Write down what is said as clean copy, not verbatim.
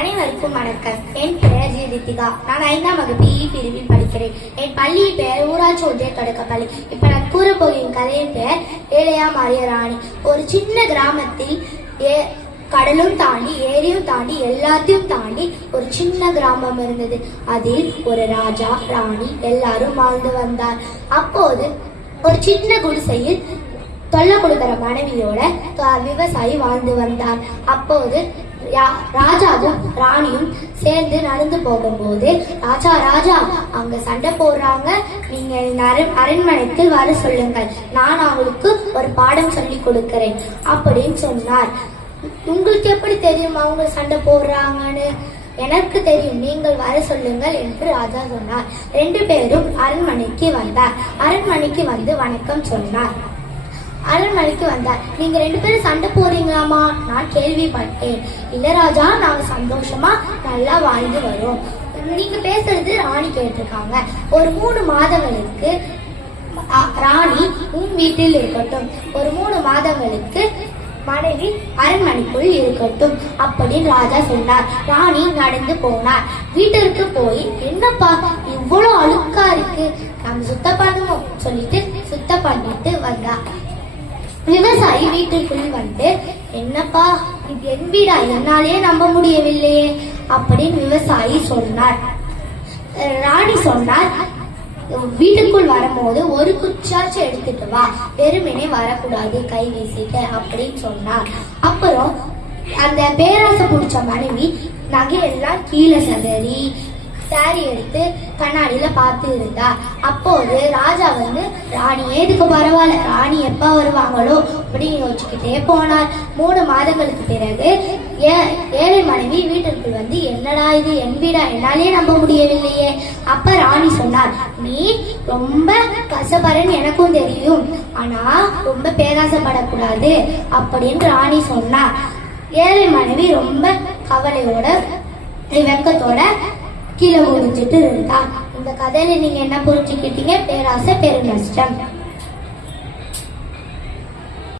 அனைவருக்கும் வணக்கம். என் பெயர் ரித்திகா. நான் 5ஆம் வகுப்பு பிரிவில் படிக்கிறேன். என் பள்ளியின் பெயர் ஊராட்சி ஒன்றிய தொடக்கப்பள்ளி. இப்ப நான் கூறப்போகிற கதையின் பெயர் ஏழையா மாறிய ராணி. ஒரு சின்ன கிராமத்தில் கடலும் தாண்டி ஏரியும் தாண்டி எல்லாத்தையும் தாண்டி ஒரு சின்ன கிராமம் இருந்தது. அதில் ஒரு ராஜா ராணி எல்லாரும் வாழ்ந்து வந்தார். அப்போது ஒரு சின்ன குடிசையில் தொல்லை கொடுக்கிற மனைவியோட விவசாயி வாழ்ந்து வந்தார். அப்போது ராஜாவும் ராணியும் சேர்ந்து நடந்து போகும்போது, ராஜா அங்க சண்டை போடுறாங்க, நீங்க அரண்மனைக்கு வர சொல்லுங்கள், நான் அவங்களுக்கு ஒரு பாடம் சொல்லி கொடுக்கிறேன் அப்படின்னு சொன்னார். உங்களுக்கு எப்படி தெரியும் அவங்க சண்டை போடுறாங்கன்னு? எனக்கு தெரியும், நீங்கள் வர சொல்லுங்கள் என்று ராஜா சொன்னார். 2 பேரும் அரண்மனைக்கு வந்தார். அரண்மனைக்கு வந்து வணக்கம் சொன்னார். அரண்மனைக்கு வந்தார். நீங்க 2 பேரும் சண்டை போறீங்களாமா? நான் கேள்விப்பட்டேன். இல்ல ராஜா, நாங்க சந்தோஷமா நல்லா வாழ்ந்து வரோம். நீங்க பேசுறது ராணி கேட்டிருக்காங்க. ஒரு 3 மாதங்களுக்கு ராணி உன் வீட்டில் இருக்கட்டும், ஒரு 3 மாதங்களுக்கு மனைவி அரண்மனைக்குள் இருக்கட்டும் அப்படின்னு ராஜா சொன்னார். ராணி நடந்து போனார். வீட்டிற்கு போய், என்னப்பா இவ்வளவு அழுக்கா இருக்கு, நம்ம சுத்தம் பண்ணுவோம் சொல்லிட்டு சுத்தம் பண்ணிட்டு வந்தார். விவசாயி வீட்டுக்குள் வந்து, என்னப்பா இது என் வீடா, என்னாலே நம்ப முடியவில்லையே அப்படின்னு விவசாயி சொன்னார். ராணி சொன்னார், வீட்டுக்குள் வரும்போது ஒரு குச்சாச்சும் எடுத்துட்டு வா, வெறுமனே வரக்கூடாது கை வீசிட்டு அப்படின்னு சொன்னார். அப்புறம் அந்த பேராசை பிடிச்ச மனைவி நகையெல்லாம் கீழே சதறி சாரி எடுத்து கண்ணாடியில பார்த்து இருந்தா. அப்போது ராஜா வந்து, ராணி எதுக்கு பரவாயில்ல, ராணி எப்ப வருவாங்களோ அப்படின்னு யோசிச்சுக்கிட்டே போனார். 3 மாதங்களுக்கு பிறகு ஏழை மனைவி வீட்டிற்குள் வந்து, என்னடா இது என் வீடா, என்னாலே நம்ப முடியவில்லையே. அப்ப ராணி சொன்னார், நீ ரொம்ப கசபரன் எனக்கும் தெரியும், ஆனா ரொம்ப பேராசப்படக்கூடாது அப்படின்னு ராணி சொன்னார். ஏழை மனைவி ரொம்ப கவலையோட வெக்கத்தோட கீழே குடிச்சிட்டு இருந்தா. இந்த கதையில நீங்க என்ன புரிஞ்சுக்கிட்டீங்க? பேராசை பெருநஷ்டம்.